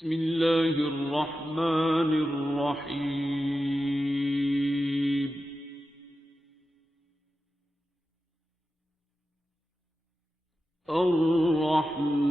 بسم الله الرحمن الرحيم. الرحمن.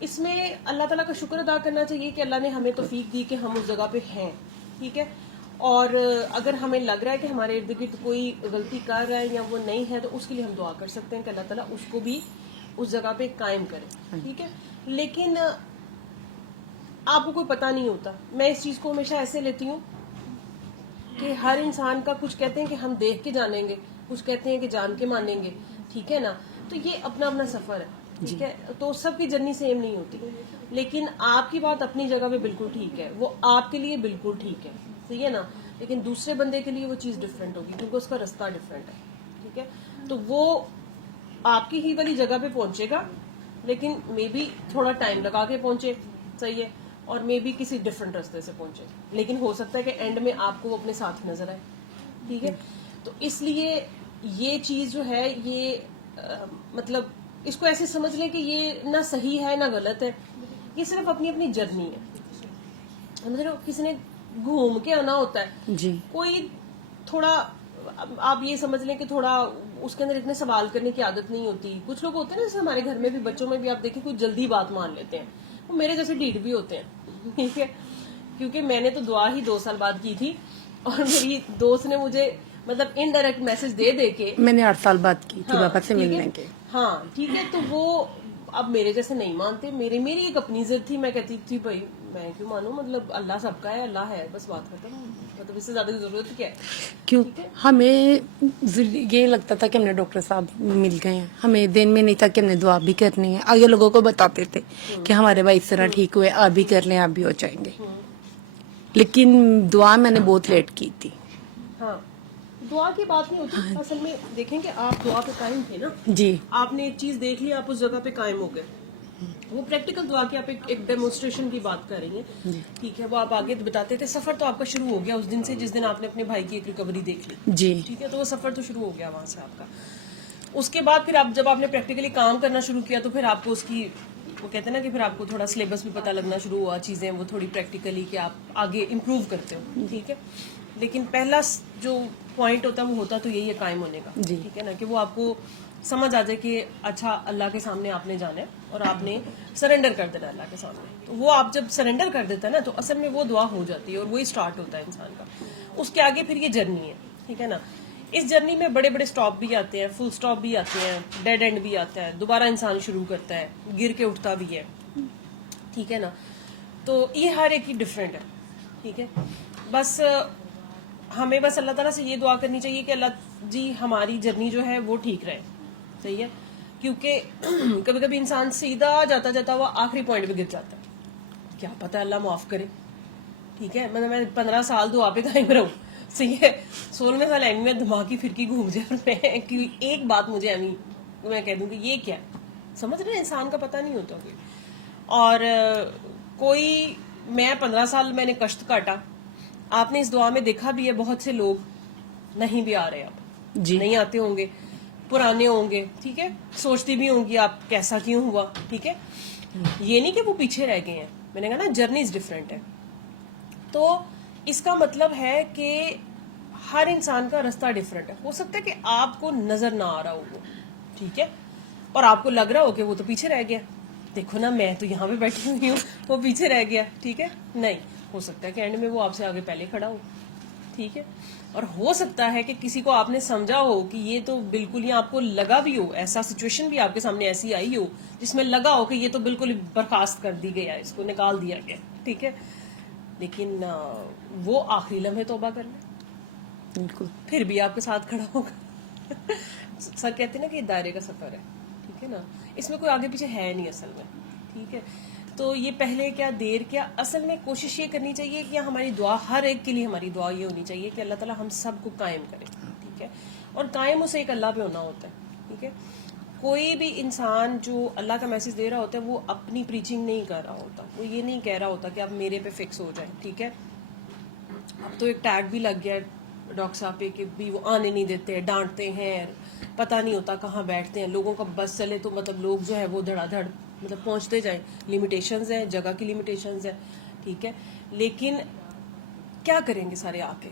اس میں اللہ تعالیٰ کا شکر ادا کرنا چاہیے کہ اللہ نے ہمیں توفیق دی کہ ہم اس جگہ پہ ہیں, ٹھیک ہے. اور اگر ہمیں لگ رہا ہے کہ ہمارے ارد گرد کوئی غلطی کر رہا ہے یا وہ نہیں ہے, تو اس کے لیے ہم دعا کر سکتے ہیں کہ اللہ تعالیٰ اس کو بھی اس جگہ پہ قائم کرے, ٹھیک ہے. لیکن آپ کو کوئی پتہ نہیں ہوتا. میں اس چیز کو ہمیشہ ایسے لیتی ہوں کہ ہر انسان کا کچھ کہتے ہیں کہ ہم دیکھ کے جانیں گے, کچھ کہتے ہیں کہ جان کے مانیں گے, ٹھیک ہے نا. تو یہ اپنا اپنا سفر ہے, ٹھیک ہے. تو سب کی جرنی سیم نہیں ہوتی, لیکن آپ کی بات اپنی جگہ پہ بالکل ٹھیک ہے, وہ آپ کے لیے بالکل ٹھیک ہے, صحیح ہے نا. لیکن دوسرے بندے کے لیے وہ چیز ڈفرینٹ ہوگی کیونکہ اس کا رستہ ڈفرینٹ ہے, ٹھیک ہے. تو وہ آپ کی ہی والی جگہ پہ پہنچے گا, لیکن مے بی تھوڑا ٹائم لگا کے پہنچے, صحیح ہے, اور مے بی کسی ڈفرینٹ رستے سے پہنچے, لیکن ہو سکتا ہے کہ اینڈ میں آپ کو وہ اپنے ساتھ نظر آئے, ٹھیک ہے. تو اس لیے یہ چیز جو ہے یہ مطلب اس کو ایسے سمجھ لیں کہ یہ نہ صحیح ہے نہ غلط ہے, یہ صرف اپنی اپنی جرنی ہے. مطلب کسی نے گھوم کے آنا ہوتا ہے, جی کوئی تھوڑا آپ یہ سمجھ لیں کہ تھوڑا اس کے اندر اتنے سوال کرنے کی عادت نہیں ہوتی. کچھ لوگ ہوتے ہیں نا, جیسے ہمارے گھر میں بھی بچوں میں بھی آپ دیکھیں کچھ جلدی بات مان لیتے ہیں, وہ میرے جیسے ڈھیٹ بھی ہوتے ہیں, ٹھیک ہے. کیونکہ میں نے تو دعا ہی 2 سال بعد کی تھی, اور میری دوست نے مجھے مطلب انڈائریکٹ میسج دے دے کے, میں نے 8 سال بعد کی تھی پاپا سے ٹھیک ہے, ملنے کے. ہاں ٹھیک ہے. تو وہ اب میرے جیسے نہیں مانتے. میری ایک اپنی ضد تھی, میں کہتی تھی بھائی میں کیوں مانوں, مطلب اللہ سب کا ہے, اللہ ہے, بس بات ختم. مطلب اس سے زیادہ ضرورت کیا ہے. کیوں ہمیں یہ لگتا تھا کہ ہم نے ڈاکٹر صاحب مل گئے ہیں, ہمیں دن میں نہیں تھا کہ ہم نے دعا بھی کرنی ہے. آگے لوگوں کو بتاتے تھے کہ ہمارے بھائی اس طرح ٹھیک ہوئے, آپ بھی کر لیں, آپ بھی ہو جائیں گے. لیکن دعا میں نے بہت لیٹ کی تھی. ہاں, دعا کی بات نہیں ہوتی اصل میں. دیکھیں کہ آپ دعا پہ قائم تھے نا, جی آپ نے ایک چیز دیکھ لی, آپ اس جگہ پہ قائم ہو گئے. وہ پریکٹیکل دعا کی آپ ایک ڈیمونسٹریشن کی بات کر رہی ہیں, ٹھیک ہے. وہ آپ آگے بتاتے تھے. سفر تو آپ کا شروع ہو گیا اس دن سے جس دن آپ نے اپنے بھائی کی ایک ریکوری دیکھ لی, جی ٹھیک ہے. تو وہ سفر تو شروع ہو گیا وہاں سے آپ کا. اس کے بعد پھر آپ جب آپ نے پریکٹیکلی کام کرنا شروع کیا, تو پھر آپ کو اس کی وہ کہتے ہیں نا کہ پھر آپ کو تھوڑا سلیبس بھی پتہ لگنا شروع ہوا, چیزیں وہ تھوڑی پریکٹیکلی کہ آپ آگے امپروو کرتے ہو, ٹھیک ہے. لیکن پہلا جو پوائنٹ ہوتا ہے وہ ہوتا تو یہی ہے قائم ہونے کا, جی. ٹھیک ہے نا. کہ وہ آپ کو سمجھ آ جائے کہ اچھا اللہ کے سامنے آپ نے جانا ہے اور آپ نے سرنڈر کر دینا اللہ کے سامنے. تو وہ آپ جب سرنڈر کر دیتا ہے نا, تو اصل میں وہ دعا ہو جاتی ہے, اور وہی سٹارٹ ہوتا ہے انسان کا. اس کے آگے پھر یہ جرنی ہے, ٹھیک ہے نا. اس جرنی میں بڑے بڑے سٹاپ بھی آتے ہیں, فل سٹاپ بھی آتے ہیں, ڈیڈ اینڈ بھی آتا ہے, دوبارہ انسان شروع کرتا ہے, گر کے اٹھتا بھی ہے, ٹھیک ہے نا. تو یہ ہر ایک کی ڈفرینٹ ہے, ٹھیک ہے. بس ہمیں بس اللہ تعالیٰ سے یہ دعا کرنی چاہیے کہ اللہ جی ہماری جرنی جو ہے وہ ٹھیک رہے, صحیح ہے. کیونکہ کبھی کبھی انسان سیدھا جاتا جاتا وہ آخری پوائنٹ پہ گر جاتا ہے, کیا پتہ اللہ معاف کرے, ٹھیک ہے. میں 15 سال دعا پہ قائم رہوں, صحیح ہے. 16ویں سال ایمی میں دماغ کی پھرکی گھوم جائے, اور میں ایک بات مجھے ایمی میں کہہ دوں کہ یہ کیا ہے, سمجھ رہے ہیں, انسان کا پتہ نہیں ہوتا کوئی. اور کوئی میں 15 سال میں نے کشت کاٹا, آپ نے اس دعا میں دیکھا بھی ہے بہت سے لوگ نہیں بھی آ رہے, اب جی نہیں آتے ہوں گے, پرانے ہوں گے, ٹھیک ہے, سوچتی بھی ہوں گی آپ کیسا کیوں ہوا, ٹھیک ہے. یہ نہیں کہ وہ پیچھے رہ گئے ہیں, میں نے کہا نا جرنیز ڈفرینٹ ہے. تو اس کا مطلب ہے کہ ہر انسان کا رستہ ڈفرینٹ ہے. ہو سکتا ہے کہ آپ کو نظر نہ آ رہا ہو وہ, ٹھیک ہے, اور آپ کو لگ رہا ہو کہ وہ تو پیچھے رہ گیا, دیکھو نا میں تو یہاں پہ بیٹھی ہوئی ہوں, وہ پیچھے رہ گیا, ٹھیک ہے. نہیں, ہو سکتا ہے کہ اینڈ میں وہ آپ سے آگے پہلے کھڑا ہو, ٹھیک ہے. اور ہو سکتا ہے کہ کسی کو آپ نے سمجھا ہو کہ یہ تو بالکل, یا آپ کو لگا بھی ہو, ایسا سچویشن بھی آپ کے سامنے ایسی آئی ہو جس میں لگا ہو کہ یہ تو بالکل برخاست کر دی گیا, اس کو نکال دیا گیا, ٹھیک ہے. لیکن وہ آخری لمحے توبہ کر لیں, بالکل, پھر بھی آپ کے ساتھ کھڑا ہوگا. سر کہتے ہیں نا کہ یہ دائرے کا سفر ہے, ٹھیک ہے نا, اس میں کوئی آگے پیچھے ہے نہیں اصل میں, ٹھیک ہے. تو یہ پہلے کیا دیر کیا, اصل میں کوشش یہ کرنی چاہیے کہ ہماری دعا, ہر ایک کے لیے ہماری دعا یہ ہونی چاہیے کہ اللہ تعالیٰ ہم سب کو قائم کرے, ٹھیک ہے. اور قائم اسے ایک اللہ پہ ہونا ہوتا ہے, ٹھیک ہے. کوئی بھی انسان جو اللہ کا میسج دے رہا ہوتا ہے وہ اپنی پریچنگ نہیں کر رہا ہوتا, وہ یہ نہیں کہہ رہا ہوتا کہ اب میرے پہ فکس ہو جائے, ٹھیک ہے. اب تو ایک ٹیگ بھی لگ گیا ڈاکٹر صاحب پہ کہ بھی وہ آنے نہیں دیتے, ڈانٹتے ہیں, پتہ نہیں ہوتا کہاں بیٹھتے ہیں. لوگوں کا بس چلے تو مطلب لوگ جو ہے وہ دھڑا دھڑ مطلب پہنچتے جائیں. لمیٹیشنز ہیں, جگہ کی لمیٹیشنز ہیں, ٹھیک ہے. لیکن کیا کریں گے سارے آ کے,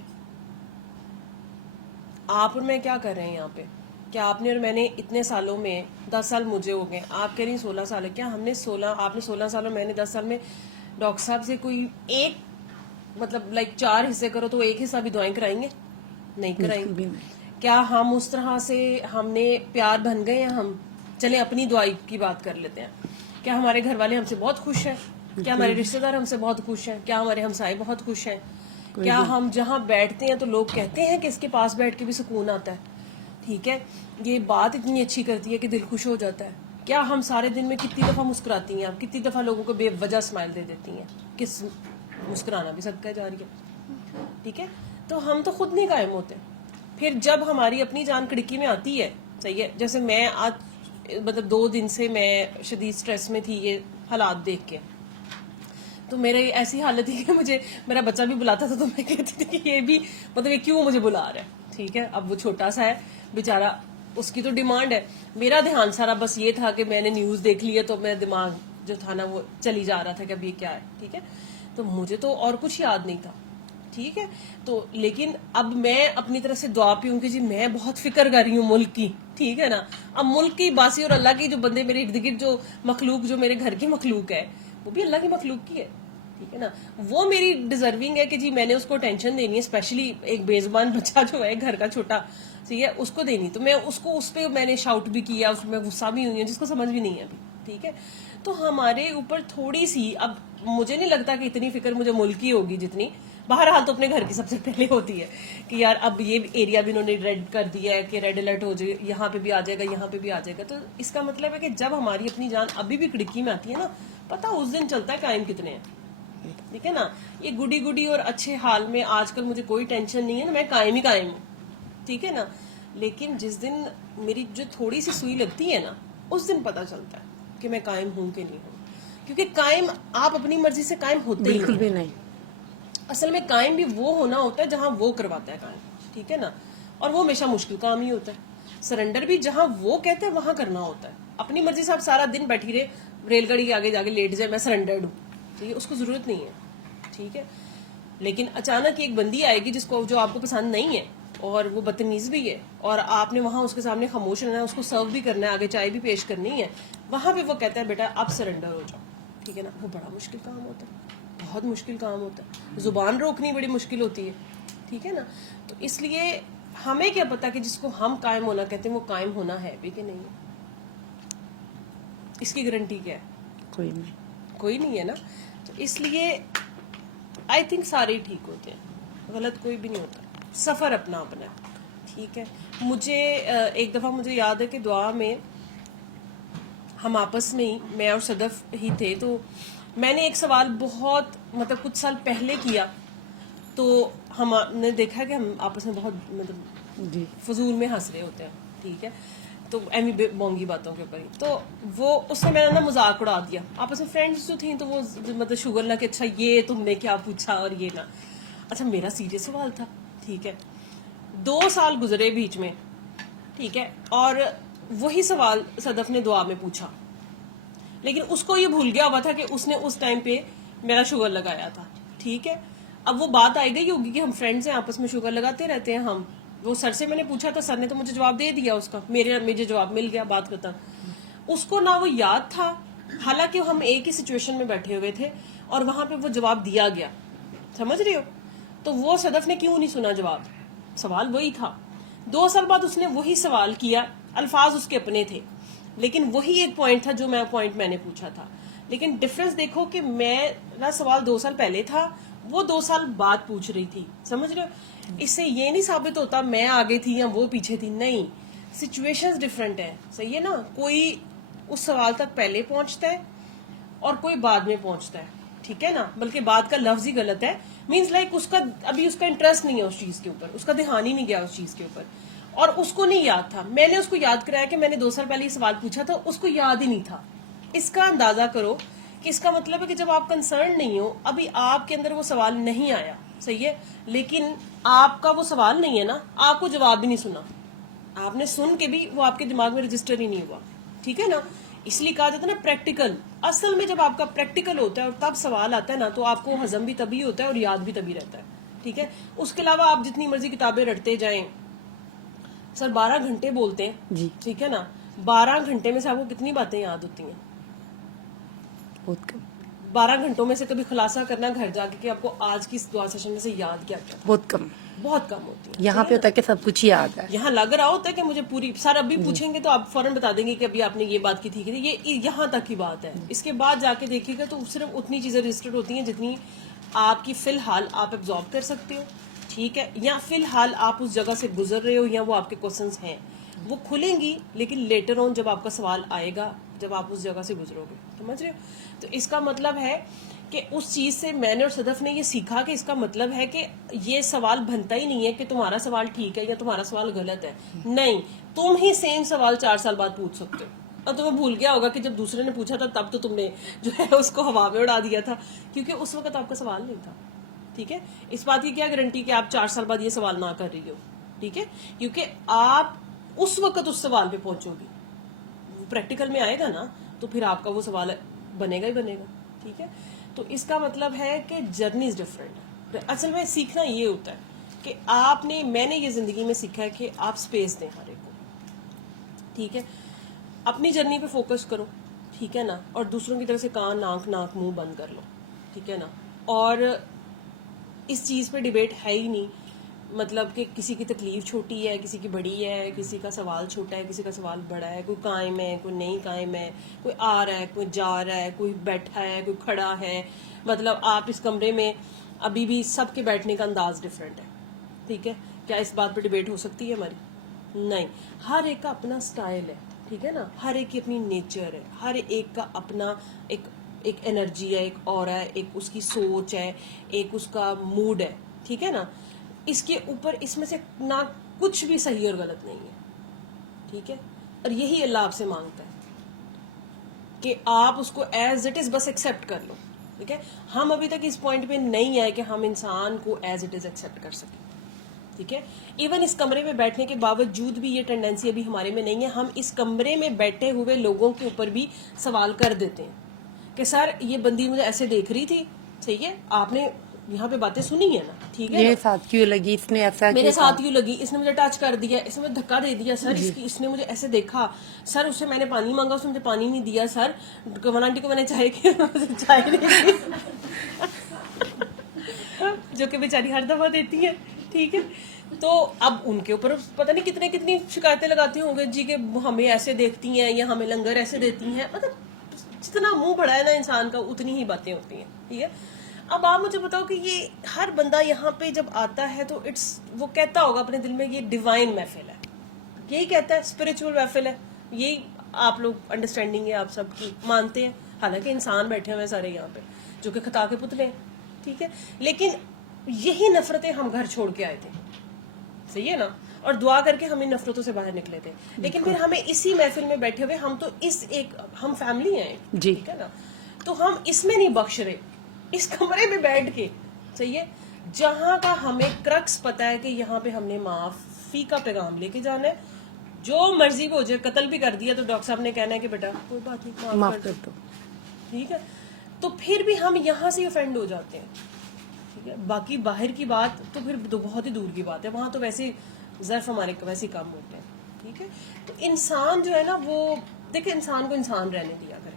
آپ اور میں کیا کر رہے ہیں یہاں پہ, کیا آپ نے اور میں نے اتنے سالوں میں 10 سال مجھے ہو گئے, آپ کہہ رہی 16 سال ہے, کیا ہم نے 16, آپ نے 16 سال اور میں نے 10 سال میں ڈاکٹر صاحب سے کوئی ایک مطلب لائک 4 حصے کرو تو ایک حصہ بھی دعائیں کرائیں گے؟ نہیں کرائیں بھی گے. نہیں. کیا ہم اس طرح سے ہم نے پیار بن گئے ہیں؟ ہم چلیں اپنی دعائی کی بات کر لیتے ہیں. کیا ہمارے گھر والے ہم سے بہت خوش ہیں؟ کیا ہمارے رشتہ دار ہم سے بہت خوش ہیں؟ کیا ہمارے ہمسائے بہت خوش ہیں؟ کیا ہم جہاں بیٹھتے ہیں تو لوگ کہتے ہیں کہ اس کے پاس بیٹھ کے بھی سکون آتا ہے؟ ٹھیک ہے, یہ بات اتنی اچھی کرتی ہے کہ دل خوش ہو جاتا ہے. کیا ہم سارے دن میں کتنی دفعہ مسکراتی ہیں؟ آپ کتنی دفعہ لوگوں کو بے وجہ اسمائل دے دیتی ہیں؟ کس مسکرانا بھی صدقہ جاری ہے. ٹھیک ہے, تو ہم تو خود نہیں قائم ہوتے. پھر جب ہماری اپنی جان کڑکی میں آتی ہے, صحیح ہے, جیسے میں آج مطلب 2 دن سے میں شدید سٹریس میں تھی یہ حالات دیکھ کے, تو میرے ایسی حالت تھی کہ مجھے میرا بچہ بھی بلاتا تھا تو میں کہتی تھی کہ یہ بھی مطلب یہ کیوں مجھے بلا رہا ہے. ٹھیک ہے, اب وہ چھوٹا سا ہے بیچارہ, اس کی تو ڈیمانڈ ہے. میرا دھیان سارا بس یہ تھا کہ میں نے نیوز دیکھ لی ہے تو میرا دماغ جو تھا نا وہ چلی جا رہا تھا کہ اب یہ کیا ہے. ٹھیک ہے, تو مجھے تو اور کچھ یاد نہیں تھا. ٹھیک ہے, تو لیکن اب میں اپنی طرف سے دعا پی ہوں کہ جی میں بہت فکر کر رہی ہوں ملک کی. ٹھیک ہے نا, اب ملک کی باسی اور اللہ کی جو بندے میرے ارد گرد جو مخلوق جو میرے گھر کی مخلوق ہے وہ بھی اللہ کی مخلوق کی ہے. ٹھیک ہے نا, وہ میری ڈیزرونگ ہے کہ جی میں نے اس کو ٹینشن دینی ہے, اسپیشلی ایک بے زبان بچہ جو ہے گھر کا چھوٹا, ٹھیک ہے, اس کو دینی. تو میں اس کو اس پہ میں نے شاؤٹ بھی کیا, اس میں غصہ بھی ہوئی ہے جس کو سمجھ بھی نہیں ہے ابھی. ٹھیک ہے, تو ہمارے اوپر تھوڑی سی, اب مجھے نہیں لگتا کہ اتنی فکر مجھے ملک کی ہوگی جتنی بہرحال تو اپنے گھر کی سب سے پہلے ہوتی ہے کہ یار اب یہ ایریا بھی انہوں نے ریڈ کر دیا ہے کہ ریڈ الرٹ ہو جائے, یہاں پہ بھی آ جائے گا, یہاں پہ بھی آ جائے گا. تو اس کا مطلب ہے کہ جب ہماری اپنی جان ابھی بھی کڑکی میں آتی ہے نا, پتہ اس دن چلتا ہے قائم کتنے ہیں. ٹھیک ہے نا, یہ گڈی گڈی اور اچھے حال میں آج کل مجھے کوئی ٹینشن نہیں ہے نا, میں قائم ہی قائم ہوں. ٹھیک ہے نا, لیکن جس دن میری جو تھوڑی سی سوئی لگتی ہے نا, اس دن پتہ چلتا ہے کہ میں قائم ہوں کہ نہیں ہوں. کیونکہ قائم آپ اپنی مرضی سے قائم ہوتے ہی بالکل نہیں. بھی نہیں. اصل میں قائم بھی وہ ہونا ہوتا ہے جہاں وہ کرواتا ہے قائم. ٹھیک ہے نا, اور وہ ہمیشہ مشکل کام ہی ہوتا ہے. سرنڈر بھی جہاں وہ کہتے ہیں وہاں کرنا ہوتا ہے. اپنی مرضی سے آپ سارا دن بیٹھی رہے, ریل گاڑی کے آگے جا کے لیٹ جائے میں سرنڈرڈ ہوں, ٹھیک ہے, اس کو ضرورت نہیں ہے. ٹھیک ہے, لیکن اچانک ایک بندی آئے گی جس کو جو آپ کو پسند نہیں ہے اور وہ بدتمیز بھی ہے, اور آپ نے وہاں اس کے سامنے خاموش رہنا ہے, اس کو سرو بھی کرنا ہے, آگے چائے بھی پیش کرنی ہے, وہاں پہ وہ کہتا ہے بیٹا آپ سرنڈر ہو جاؤ. ٹھیک ہے نا, وہ بڑا مشکل کام ہوتا ہے, بہت مشکل کام ہوتا ہے. زبان روکنی بڑی مشکل ہوتی ہے. ٹھیک ہے نا, تو اس لیے ہمیں کیا پتا کہ جس کو ہم قائم ہونا کہتے ہیں وہ قائم ہونا ہے بھی کہ نہیں ہے. اس کی گارنٹی کیا ہے؟ کوئی نہیں. کوئی نہیں ہے نا. تو اس لیے آئی تھنک سارے ہی ٹھیک ہوتے ہیں, غلط کوئی بھی نہیں ہوتا. سفر اپنا اپنا ہے. ٹھیک ہے, مجھے ایک دفعہ مجھے یاد ہے کہ دعا میں ہم آپس میں ہی, میں اور صدف ہی تھے, تو میں نے ایک سوال بہت مطلب کچھ سال پہلے کیا, تو ہم نے دیکھا کہ ہم آپس میں بہت مطلب جی فضول میں ہنس رہے ہوتے ہیں. ٹھیک ہے, تو ایمی بونگی باتوں کے اوپر ہی, تو وہ اس سے میں نے نا مذاق اڑا دیا. آپس میں فرینڈس جو تھیں تو وہ مطلب شوگر نہ کہ اچھا یہ تم نے کیا پوچھا اور یہ نا, اچھا میرا سیریس سوال تھا. ٹھیک ہے, 2 سال گزرے بیچ میں. ٹھیک ہے, اور وہی سوال صدف نے دعا میں پوچھا, لیکن اس کو یہ بھول گیا ہوا تھا کہ اس نے اس ٹائم پہ میرا شوگر لگایا تھا. ٹھیک ہے, اب وہ بات آئی گئی ہوگی کہ ہم فرینڈز ہیں, آپس میں شوگر لگاتے رہتے ہیں ہم. وہ سر سے میں نے پوچھا تھا, سر نے تو مجھے جواب دے دیا اس کا, مجھے جواب مل گیا, بات ختم. اس کو نہ وہ یاد تھا, حالانکہ ہم ایک ہی سچویشن میں بیٹھے ہوئے تھے اور وہاں پہ وہ جواب دیا گیا. سمجھ رہی ہو؟ تو وہ صدف نے کیوں نہیں سنا جواب, سوال وہی تھا. 2 سال بعد اس نے وہی سوال کیا, الفاظ اس کے اپنے تھے, لیکن وہی ایک پوائنٹ تھا جو میں نے پوچھا تھا. لیکن ڈفرنس دیکھو کہ میرا سوال 2 سال پہلے تھا, وہ 2 سال بعد پوچھ رہی تھی. سمجھ رہے ہو؟ اس سے یہ نہیں ثابت ہوتا میں آگے تھی یا وہ پیچھے تھی, نہیں, سچویشنز ڈفرنٹ ہیں. صحیح ہے نا, کوئی اس سوال تک پہلے پہنچتا ہے اور کوئی بعد میں پہنچتا ہے. ٹھیک ہے نا, بلکہ بعد کا لفظ ہی غلط ہے, مینس لائک اس کا ابھی اس کا انٹرسٹ نہیں ہے اس چیز کے اوپر, اس کا دھیان ہی نہیں گیا اس چیز کے اوپر, اور اس کو نہیں یاد تھا. میں نے اس کو یاد کرایا کہ میں نے 2 سال پہلے یہ سوال پوچھا تھا, اس کو یاد ہی نہیں تھا. اس کا اندازہ کرو کہ اس کا مطلب ہے کہ جب آپ کنسرن نہیں ہو, ابھی آپ کے اندر وہ سوال نہیں آیا, صحیح ہے, لیکن آپ کا وہ سوال نہیں ہے نا, آپ کو جواب بھی نہیں سنا, آپ نے سن کے بھی وہ آپ کے دماغ میں رجسٹر ہی نہیں ہوا. ٹھیک ہے نا, اس لیے کہا جاتا ہے نا پریکٹیکل. اصل میں جب آپ کا پریکٹیکل ہوتا ہے اور تب سوال آتا ہے نا, تو آپ کو ہضم بھی تبھی ہوتا ہے اور یاد بھی تبھی رہتا ہے. ٹھیک ہے, اس کے علاوہ آپ جتنی مرضی کتابیں رٹتے جائیں, سر 12 گھنٹے بولتے ہیں جی ٹھیک ہے نا, 12 گھنٹے میں سے آپ کو کتنی باتیں یاد ہوتی ہیں؟ بہت کم, 12 گھنٹوں میں سے کبھی خلاصہ کرنا گھر جا کے کہ آپ کو آج کی اس دعا سیشن میں سے یاد کیا کیا؟ بہت کم. بہت کم ہوتی ہے. یہاں پہ ہوتا ہے کہ سب کچھ یاد ہے. یہاں لگ رہا ہوتا ہے کہ مجھے پوری سر ابھی پوچھیں گے تو آپ فوراً بتا دیں گے کہ ابھی آپ نے یہ بات کی تھی کہ یہ یہاں تک کی بات ہے. اس کے بعد جا کے دیکھیے گا تو صرف اتنی چیزیں رجسٹرڈ ہوتی ہیں جتنی آپ کی فی الحال آپ ایبزارب کر سکتے ہو, ٹھیک ہے, یا فی الحال آپ اس جگہ سے گزر رہے ہو یا وہ آپ کے کوشچنس ہیں وہ کھلیں گی, لیکن لیٹر آن جب آپ کا سوال آئے گا جب آپ اس جگہ سے گزرو گے, سمجھ رہے ہو؟ تو اس کا مطلب ہے کہ اس چیز سے میں نے اور صدف نے یہ سیکھا کہ اس کا مطلب ہے کہ یہ سوال بنتا ہی نہیں ہے کہ تمہارا سوال ٹھیک ہے یا تمہارا سوال غلط ہے. نہیں, تم ہی سیم سوال 4 سال بعد پوچھ سکتے ہو. اور تمہیں بھول گیا ہوگا کہ جب دوسرے نے پوچھا تھا تب تو تم نے جو ہے اس کو ہوا میں اڑا دیا تھا, کیونکہ اس وقت آپ کا سوال نہیں تھا. ٹھیک ہے, اس بات کی کیا گارنٹی کہ آپ 4 سال بعد یہ سوال نہ کر رہی ہو؟ ٹھیک ہے, کیونکہ آپ اس وقت اس سوال پہ پہنچو گی, پریکٹیکل میں آئے گا نا تو پھر آپ کا وہ سوال بنے گا ہی بنے گا. ٹھیک ہے, تو اس کا مطلب ہے کہ جرنی از ڈفرینٹ. اصل میں سیکھنا یہ ہوتا ہے کہ آپ نے, میں نے یہ زندگی میں سیکھا ہے کہ آپ سپیس دیں ہر ایک کو. ٹھیک ہے, اپنی جرنی پہ فوکس کرو, ٹھیک ہے نا, اور دوسروں کی طرف سے کان آنکھ ناک منہ بند کر لو, ٹھیک ہے نا. اور اس چیز پہ ڈیبیٹ ہے ہی نہیں, مطلب کہ کسی کی تکلیف چھوٹی ہے, کسی کی بڑی ہے, کسی کا سوال چھوٹا ہے, کسی کا سوال بڑا ہے, کوئی قائم ہے, کوئی نہیں قائم ہے, کوئی آ رہا ہے, کوئی جا رہا ہے, کوئی بیٹھا ہے, کوئی کھڑا ہے. مطلب آپ اس کمرے میں ابھی بھی سب کے بیٹھنے کا انداز ڈفرینٹ ہے. ٹھیک ہے, کیا اس بات پہ ڈیبیٹ ہو سکتی ہے ہماری؟ نہیں, ہر ایک کا اپنا سٹائل ہے. ٹھیک ہے نا, ہر ایک کی اپنی نیچر ہے, ہر ایک کا اپنا ایک انرجی ہے, ایک اورا ہے, ایک اس کی سوچ ہے, ایک اس کا موڈ ہے. ٹھیک ہے نا, اس کے اوپر اس میں سے نہ کچھ بھی صحیح اور غلط نہیں ہے. ٹھیک ہے, اور یہی اللہ آپ سے مانگتا ہے کہ آپ اس کو ایز اٹ از بس ایکسیپٹ کر لو. ٹھیک ہے, ہم ابھی تک اس پوائنٹ پہ نہیں آئے کہ ہم انسان کو ایز اٹ از ایکسیپٹ کر سکیں. ٹھیک ہے, ایون اس کمرے میں بیٹھنے کے باوجود بھی یہ ٹینڈنسی ابھی ہمارے میں نہیں ہے. ہم اس کمرے میں بیٹھے ہوئے لوگوں کے اوپر بھی سوال کر دیتے ہیں کہ سر یہ بندی مجھے ایسے دیکھ رہی تھی, صحیح ہے, آپ نے یہاں پہ باتیں سنی ہے نا, ٹھیک ہے, یہ ساتھ کیوں لگی, اس نے ایسا میرے ساتھ یوں لگی, اس نے مجھے ٹچ کر دیا, اس نے مجھے دھکا دے دیا, سر اس نے مجھے ایسے دیکھا, سر اس سے میں نے پانی مانگا, اس نے مجھے پانی نہیں دیا, سر کمل آنٹی کو میں نے چائے نہیں دی جو کہ بیچاری ہر دفعہ دیتی ہے. ٹھیک ہے, تو اب ان کے اوپر پتہ نہیں کتنی شکایتیں لگاتی ہوں گے جی کہ ہمیں ایسے دیکھتی ہیں یا ہمیں لنگر ایسے دیتی ہیں. مطلب جتنا منہ بڑا ہے نا انسان کا اتنی ہی باتیں ہوتی ہیں. ٹھیک ہے, اب آپ مجھے بتاؤ کہ یہ ہر بندہ یہاں پہ جب آتا ہے تو وہ کہتا ہوگا اپنے دل میں یہ ڈیوائن محفل ہے, یہی کہتا ہے اسپرچول محفل ہے, یہی آپ لوگ انڈرسٹینڈنگ ہے, آپ سب کی مانتے ہیں, حالانکہ انسان بیٹھے ہوئے سارے یہاں پہ جو کہ خطا کے پتلے ہیں. ٹھیک ہے, لیکن یہی نفرتیں ہم گھر چھوڑ کے آئے تھے, صحیح ہے نا, اور دعا کر کے ہم ان نفرتوں سے باہر نکلے تھے. لیکن پھر ہمیں اسی محفل میں بیٹھے ہوئے ہم تو ہم فیملی ہیں, ٹھیک ہے نا, تو ہم اس میں نہیں بخش رہے, اس کمرے میں بیٹھ کے, صحیح ہے, جہاں کا ہمیں کرکس پتا ہے کہ یہاں پہ ہم نے معافی کا پیغام لے کے جانا ہے. جو مرضی ہو جائے, قتل بھی کر دیا تو ڈاکٹر صاحب نے کہنا ہے کہ بیٹا کوئی بات نہیں, معاف کر دو. ٹھیک ہے, تو پھر بھی ہم یہاں سے افینڈ ہو جاتے ہیں. ٹھیک ہے, باقی باہر کی بات تو پھر بہت ہی دور کی بات ہے, وہاں تو ویسے ظرف ہمارے ویسے کم ہوتے ہیں. ٹھیک ہے, تو انسان جو ہے نا وہ دیکھیں انسان کو انسان رہنے دیا کرے.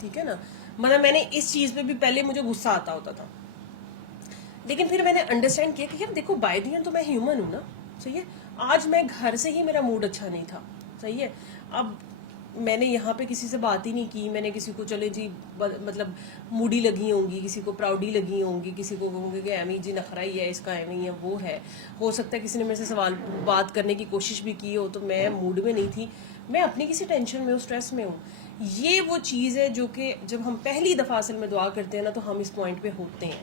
ٹھیک ہے نا, مطلب میں نے اس چیز پہ بھی پہلے مجھے غصہ آتا ہوتا تھا, لیکن پھر میں نے انڈرسٹینڈ کیا کہ یار دیکھو بائی دی اینڈ تو میں ہیومن ہوں نا. صحیح ہے, آج میں گھر سے ہی میرا موڈ اچھا نہیں تھا, صحیح ہے, اب میں نے یہاں پہ کسی سے بات ہی نہیں کی, میں نے کسی کو چلے جی مطلب موڈی لگی ہوں گی, کسی کو پراؤڈی لگی ہوں گی, کسی کو کہوں گی کہ ایمی جی نخرا ہی ہے, اس کا ایمی ہے, وہ ہے. ہو سکتا ہے کسی نے میرے سے بات کرنے کی کوشش بھی کی ہو تو میں موڈ میں نہیں تھی, میں اپنی کسی ٹینشن میں ہوں, اسٹریس میں ہوں. یہ وہ چیز ہے جو کہ جب ہم پہلی دفعہ اصل میں دعا کرتے ہیں نا تو ہم اس پوائنٹ پہ ہوتے ہیں.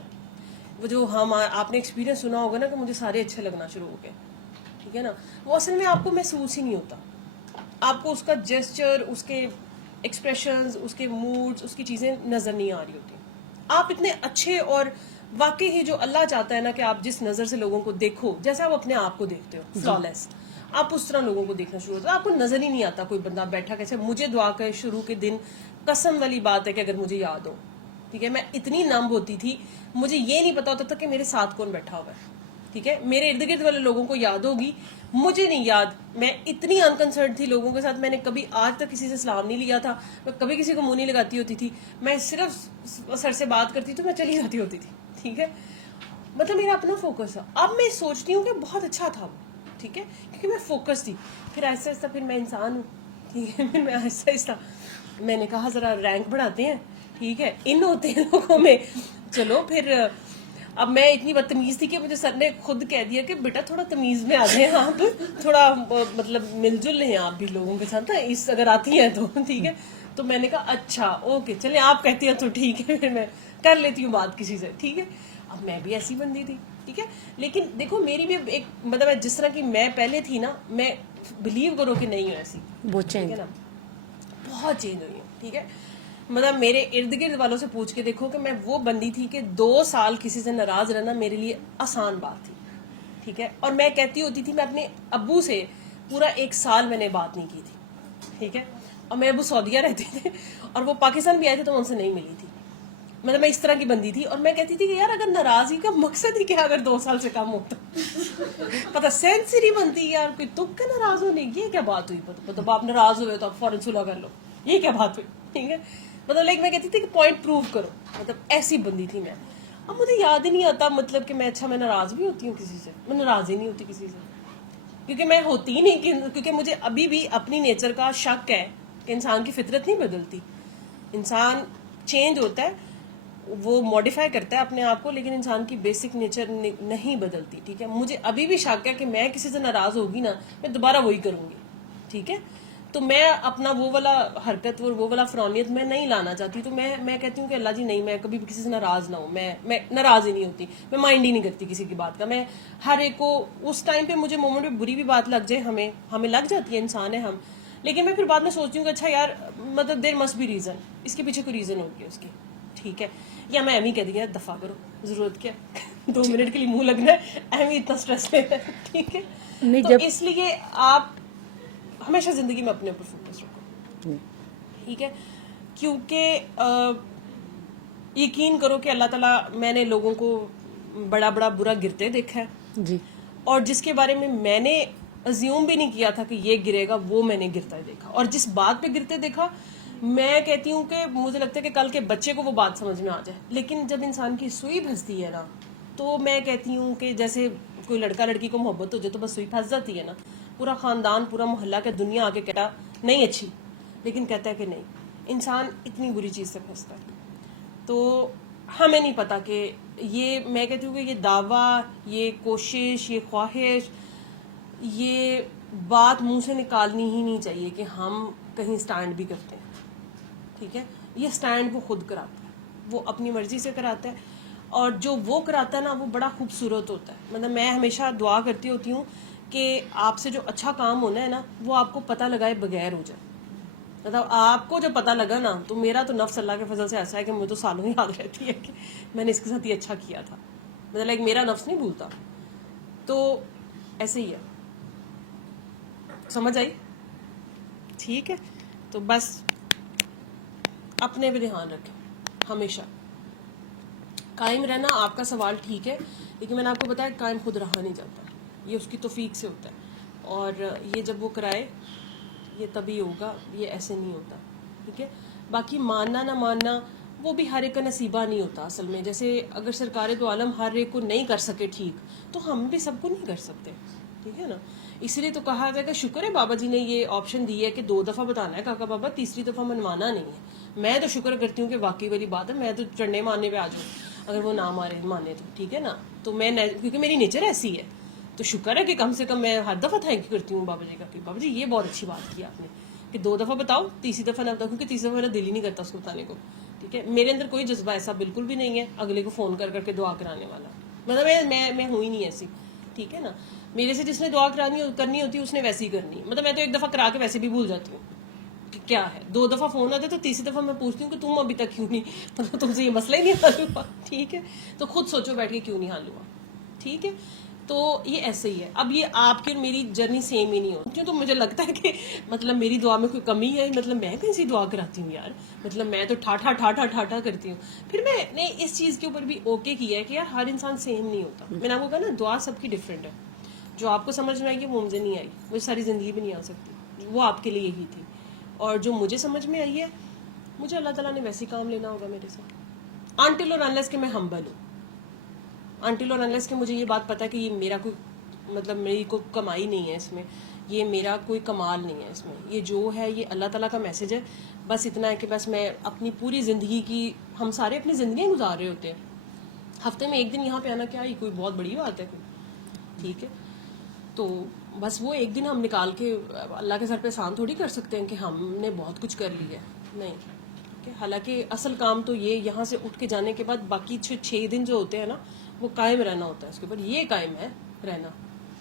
وہ جو آپ نے ایکسپیرینس سنا ہوگا نا کہ مجھے سارے اچھے لگنا شروع ہو گئے. ٹھیک ہے نا, وہ اصل میں آپ کو محسوس ہی نہیں ہوتا, آپ کو اس کا جیسچر, اس کے ایکسپریشنز, اس کے موڈز, اس کی چیزیں نظر نہیں آ رہی ہوتی. آپ اتنے اچھے, اور واقعی ہی جو اللہ چاہتا ہے نا کہ آپ جس نظر سے لوگوں کو دیکھو, جیسا آپ اپنے آپ کو دیکھتے ہو فلالیس, آپ اس طرح لوگوں کو دیکھنا شروع ہوتا ہے. آپ کو نظر ہی نہیں آتا کوئی بندہ بیٹھا کیسے. مجھے دعا کے شروع کے دن قسم والی بات ہے کہ اگر مجھے یاد ہو, ٹھیک ہے, میں اتنی نمب ہوتی تھی, مجھے یہ نہیں پتا ہوتا تھا کہ میرے ساتھ کون بیٹھا ہوا ہے. ٹھیک ہے. میرے ارد گرد والے لوگوں کو یاد ہوگی, مجھے نہیں یاد. میں اتنی انکنسرن تھی لوگوں کے ساتھ, میں نے کبھی آج تک کسی سے سلام نہیں لیا تھا, میں کبھی کسی کو منہ نہیں لگاتی ہوتی تھی, میں صرف سر سے بات کرتی تو میں چلی جاتی ہوتی تھی. ٹھیک ہے, مطلب میرا اپنا فوکس تھا. اب میں سوچتی ہوں کہ بہت اچھا تھا وہ, ٹھیک ہے, کیونکہ میں فوکس تھی. پھر آہستہ آہستہ پھر میں انسان ہوں, ٹھیک ہے, پھر میں آہستہ آہستہ میں نے کہا ذرا رینک بڑھاتے ہیں, ٹھیک ہے, ان ہوتے ہیں لوگوں میں. چلو پھر اب میں اتنی بدتمیز تھی کہ مجھے سر نے خود کہہ دیا کہ بیٹا تھوڑا تمیز میں آ جائیں آپ, تھوڑا مطلب مل جل لیں آپ بھی لوگوں کے ساتھ اس اگر آتی ہیں تو, ٹھیک ہے. تو میں نے کہا اچھا اوکے چلیں آپ کہتی ہیں تو ٹھیک ہے, پھر میں کر لیتی ہوں بات کسی سے, ٹھیک ہے. اب میں بھی ایسی بندی تھی, ٹھیک ہے, لیکن دیکھو میری بھی ایک مطلب جس طرح کی میں پہلے تھی نا, میں بلیو کرو کہ نہیں ہوں ایسی, وہ ٹھیک چینج ہے نا, بہت چینج ہوئی ہوں. ٹھیک ہے, مطلب میرے ارد گرد والوں سے پوچھ کے دیکھو کہ میں وہ بندی تھی کہ 2 سال کسی سے ناراض رہنا میرے لیے آسان بات تھی. ٹھیک ہے, اور میں کہتی ہوتی تھی, میں اپنے ابو سے پورا 1 سال میں نے بات نہیں کی تھی. ٹھیک ہے, اور میرے ابو سعودیہ رہتے تھے اور وہ پاکستان بھی آئے تھے تو میں ان سے نہیں ملی تھی. مطلب میں اس طرح کی بندی تھی, اور میں کہتی تھی کہ یار اگر ناراضگی کا مقصد ہی کیا اگر 2 سال سے کم ہوتا, پتہ سینس ہی نہیں بنتی یار, کوئی تک کے ناراض ہونے یہ کیا بات ہوئی, مطلب آپ ناراض ہوئے تو آپ فوراً صلح کر لو, یہ کیا بات ہوئی. ٹھیک ہے, مطلب لائک میں کہتی تھی کہ پوائنٹ پروو کرو, مطلب ایسی بندی تھی میں. اب مجھے یاد ہی نہیں آتا مطلب کہ میں ناراض بھی ہوتی ہوں کسی سے, میں ناراض ہی نہیں ہوتی کسی سے, کیونکہ میں ہوتی ہی نہیں, کیونکہ مجھے ابھی بھی اپنی نیچر کا شک ہے کہ انسان کی فطرت نہیں بدلتی. انسان چینج ہوتا ہے, وہ ماڈیفائی کرتا ہے اپنے آپ کو, لیکن انسان کی بیسک نیچر نہیں بدلتی. ٹھیک ہے, مجھے ابھی بھی شک ہے کہ میں کسی سے ناراض ہوگی نا, میں دوبارہ وہی کروں گی. ٹھیک ہے, تو میں اپنا وہ والا حرکت وہ والا فرونیت میں نہیں لانا چاہتی. تو میں کہتی ہوں کہ اللہ جی نہیں, میں کبھی بھی کسی سے ناراض نہ ہوں, میں ناراض ہی نہیں ہوتی, میں مائنڈ ہی نہیں کرتی کسی کی بات کا. میں ہر ایک کو اس ٹائم پہ مجھے مومنٹ پہ بری بھی بات لگ جائے, ہمیں لگ جاتی ہے, انسان ہے ہم, لیکن میں پھر بعد میں سوچتی ہوں کہ اچھا یار مطلب دیر مسٹ بی ریزن, اس کے پیچھے کوئی ریزن ہوگی اس کی. ٹھیک ہے, یا میں ایمی کہہ دی دفاع کرو, ضرورت کیا 2 منٹ کے لیے منہ لگنا ہے, ایمی اتنا اسٹریس لینا ہے. ٹھیک ہے, نہیں, تو جب اس لیے آپ ہمیشہ زندگی میں اپنے اوپر فوکس رکھو. ٹھیک ہے, کیونکہ یقین کرو کہ اللہ تعالیٰ, میں نے لوگوں کو بڑا برا گرتے دیکھا ہے, جی, اور جس کے بارے میں نے ازیوم بھی نہیں کیا تھا کہ یہ گرے گا, وہ میں نے گرتا دیکھا. اور جس بات پہ گرتے دیکھا, میں کہتی ہوں کہ مجھے لگتا ہے کہ کل کے بچے کو وہ بات سمجھ میں آ جائے. لیکن جب انسان کی سوئی پھنستی ہے نا, تو میں کہتی ہوں کہ جیسے کوئی لڑکا لڑکی کو محبت ہو جائے تو بس سوئی پھنس جاتی ہے نا, پورا خاندان پورا محلہ کہ دنیا آ کے کہتا نہیں اچھی, لیکن کہتا ہے کہ نہیں, انسان اتنی بری چیز سے پھنستا ہے. تو ہمیں نہیں پتا کہ یہ, میں کہتی ہوں کہ یہ دعویٰ, یہ کوشش, یہ خواہش, یہ بات منہ سے نکالنی ہی نہیں چاہیے کہ ہم کہیں سٹینڈ بھی کرتے ہیں. ٹھیک ہے, یہ سٹینڈ وہ خود کراتا ہے, وہ اپنی مرضی سے کراتا ہے, اور جو وہ کراتا ہے نا وہ بڑا خوبصورت ہوتا ہے. مطلب میں ہمیشہ دعا کرتی ہوتی ہوں کہ آپ سے جو اچھا کام ہونا ہے نا, وہ آپ کو پتہ لگائے بغیر ہو جائے. مطلب آپ کو جو پتہ لگا نا, تو میرا تو نفس اللہ کے فضل سے ایسا ہے کہ مجھے تو سالوں ہی یاد رہتی ہے کہ میں نے اس کے ساتھ یہ اچھا کیا تھا. مطلب لائک میرا نفس نہیں بھولتا. تو ایسے ہی ہے, سمجھ آئی. ٹھیک ہے, تو بس اپنے پہ دھیان رکھیں ہمیشہ. قائم رہنا آپ کا سوال ٹھیک ہے, لیکن میں نے آپ کو بتایا قائم خود رہا نہیں جاتا, یہ اس کی توفیق سے ہوتا ہے. اور یہ جب وہ کرائے یہ تبھی ہوگا, یہ ایسے نہیں ہوتا. ٹھیک ہے, باقی ماننا نہ ماننا وہ بھی ہر ایک کا نصیبہ نہیں ہوتا اصل میں. جیسے اگر سرکار دو عالم ہر ایک کو نہیں کر سکے ٹھیک, تو ہم بھی سب کو نہیں کر سکتے. ٹھیک ہے نا, اس لیے تو کہا جائے کہ شکر ہے بابا جی نے یہ آپشن دی ہے کہ 2 دفعہ بتانا ہے کاکا بابا, تیسری دفعہ منوانا نہیں ہے. میں تو شکر کرتی ہوں کہ واقعی والی بات ہے, میں تو چڑھنے مارنے پہ آ جاؤں اگر وہ نہ مانے تو. ٹھیک ہے نا, تو میں کیونکہ میری نیچر ایسی ہے, تو شکر ہے کہ کم سے کم میں ہر دفعہ تھینک یو کرتی ہوں بابا جی کا کہ بابا جی یہ بہت اچھی بات کی آپ نے کہ 2 دفعہ بتاؤ, تیسری دفعہ نہ بتاؤ, کیونکہ تیسری دفعہ میرا دل ہی نہیں کرتا اس کو بتانے کو. ٹھیک ہے, میرے اندر کوئی جذبہ ایسا بالکل بھی نہیں ہے اگلے کو فون کر کے دعا کرانے والا. مطلب میں ہوں ہی نہیں ایسی. ٹھیک ہے نا, میرے سے جس نے دعا کرنی ہوتی ہے اس نے ویسے ہی کرنی. مطلب میں تو 1 دفعہ کرا کے ویسے بھی بھول جاتی ہوں کہ کیا ہے. 2 دفعہ فون آتا ہے تو تیسری دفعہ میں پوچھتی ہوں کہ تم ابھی تک کیوں نہیں, مطلب تم سے یہ مسئلہ ہی نہیں حل ہوا. ٹھیک ہے, تو خود سوچو بیٹھ کے کیوں نہیں حل ہوا. ٹھیک ہے, تو یہ ایسے ہی ہے. اب یہ آپ کی اور میری جرنی سیم ہی نہیں ہوتی. کیوں تو مجھے لگتا ہے کہ مطلب میری دعا میں کوئی کمی ہے, مطلب میں کہیں سے دعا کراتی ہوں یار, مطلب میں تو ٹھاٹھا کرتی ہوں. پھر میں نے اس چیز کے اوپر بھی اوکے کیا ہے کہ یار ہر انسان سیم نہیں ہوتا. میں نے آپ کو کہا نا دعا سب کی ڈفرینٹ ہے. جو آپ کو سمجھ میں آئی ہے وہ مجھے نہیں آئی, مجھے ساری زندگی بھی نہیں آ سکتی. وہ آپ کے لیے یہی تھی, اور جو مجھے سمجھ میں آئی ہے مجھے اللہ تعالیٰ نے ویسے کام لینا ہوگا میرے ساتھ, انٹل اور انلیس کہ میں ہمبل ہوں, انٹل اور انلیس کہ مجھے یہ بات پتہ ہے کہ یہ میرا کوئی مطلب میری کوئی کمائی نہیں ہے اس میں, یہ میرا کوئی کمال نہیں ہے اس میں, یہ جو ہے یہ اللہ تعالیٰ کا میسج ہے. بس اتنا ہے کہ بس میں اپنی پوری زندگی کی, ہم سارے اپنی زندگیاں گزار رہے ہوتے ہیں, ہفتے میں ایک دن یہاں پہ آنا کیا یہ کوئی بہت بڑی بات ہے کوئی, ٹھیک ہے. تو بس وہ ایک دن ہم نکال کے اللہ کے سر پہ احسان تھوڑی کر سکتے ہیں کہ ہم نے بہت کچھ کر لیا ہے, نہیں. حالانکہ اصل کام تو یہ یہاں سے اٹھ کے جانے کے بعد باقی 6 دن جو ہوتے ہیں نا وہ قائم رہنا ہوتا ہے, اس کے اوپر یہ قائم ہے رہنا,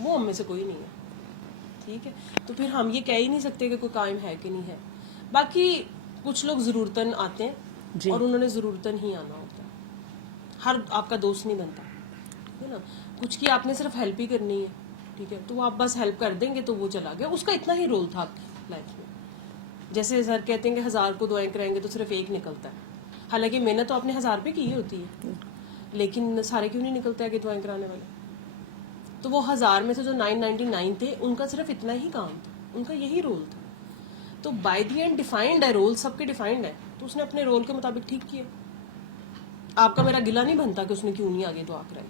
وہ ہم میں سے کوئی نہیں ہے, ٹھیک ہے. تو پھر ہم یہ کہہ ہی نہیں سکتے کہ کوئی قائم ہے کہ نہیں ہے. باقی کچھ لوگ ضرورتاً آتے ہیں اور انہوں نے ضرورتاً ہی آنا ہوتا ہے, ہر آپ کا دوست نہیں بنتا ہے نا. کچھ کی آپ نے صرف ہیلپ ہی کرنی ہے, ٹھیک ہے, تو وہ آپ بس ہیلپ کر دیں گے تو وہ چلا گیا, اس کا اتنا ہی رول تھا آپ کی لائف میں. جیسے سر کہتے ہیں کہ 1000 کو دعائیں کرائیں گے تو صرف ایک نکلتا ہے, حالانکہ محنت تو آپ نے 1000 پہ کی ہوتی ہے, لیکن سارے کیوں نہیں نکلتے کہ دعائیں کرانے والے. تو وہ 1000 میں سے جو 999 تھے ان کا صرف اتنا ہی کام تھا, ان کا یہی رول تھا. تو بائی دی اینڈ ڈیفائنڈ ہے, رول سب کے ڈیفائنڈ ہے, تو اس نے اپنے رول کے مطابق ٹھیک کیا. آپ کا میرا گلا نہیں بنتا کہ اس نے کیوں نہیں آگے دعا کرائی,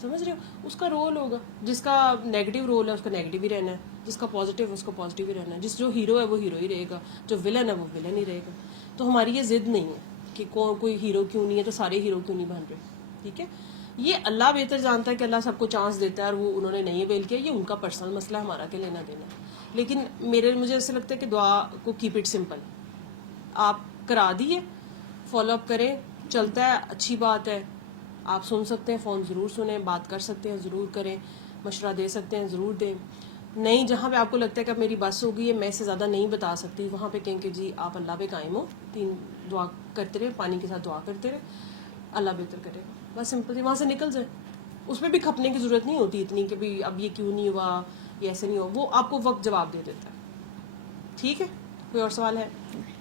سمجھ رہے ہو. اس کا رول ہوگا, جس کا نیگیٹو رول ہے اس کا نیگیٹو ہی رہنا ہے, جس کا پازیٹیو ہے اس کو پازیٹیو ہی رہنا ہے, جس جو ہیرو ہے وہ ہیرو ہی رہے گا, جو ولن ہے وہ ولن ہی رہے گا. تو ہماری یہ ضد نہیں ہے کہ کوئی ہیرو کیوں نہیں ہے تو سارے ہیرو کیوں نہیں بن رہے, ٹھیک ہے. یہ اللہ بہتر جانتا ہے کہ اللہ سب کو چانس دیتا ہے, اور وہ انہوں نے نہیں اویل کیا, یہ ان کا پرسنل مسئلہ, ہمارا کیا لینا دینا. لیکن مجھے ایسا لگتا ہے کہ دعا کو کیپ اٹ سمپل, آپ کرا دیے, فالو اپ کریں, چلتا ہے اچھی بات ہے. آپ سن سکتے ہیں, فون ضرور سنیں, بات کر سکتے ہیں ضرور کریں, مشورہ دے سکتے ہیں ضرور دیں. نہیں, جہاں پہ آپ کو لگتا ہے کہ اب میری بس ہو گئی ہے, میں اس سے زیادہ نہیں بتا سکتی, وہاں پہ کہیں کہ جی آپ اللہ پہ قائم ہو, 3 دعا کرتے رہے, پانی کے ساتھ دعا کرتے رہے, اللہ بہتر کرے گا. بس سمپل ہی وہاں سے نکل جائے. اس میں بھی کھپنے کی ضرورت نہیں ہوتی اتنی کہ بھی اب یہ کیوں نہیں ہوا, یہ ایسے نہیں ہوا, وہ آپ کو وقت جواب دے دیتا ہے. ٹھیک ہے, کوئی اور سوال ہے؟ ٹھیک.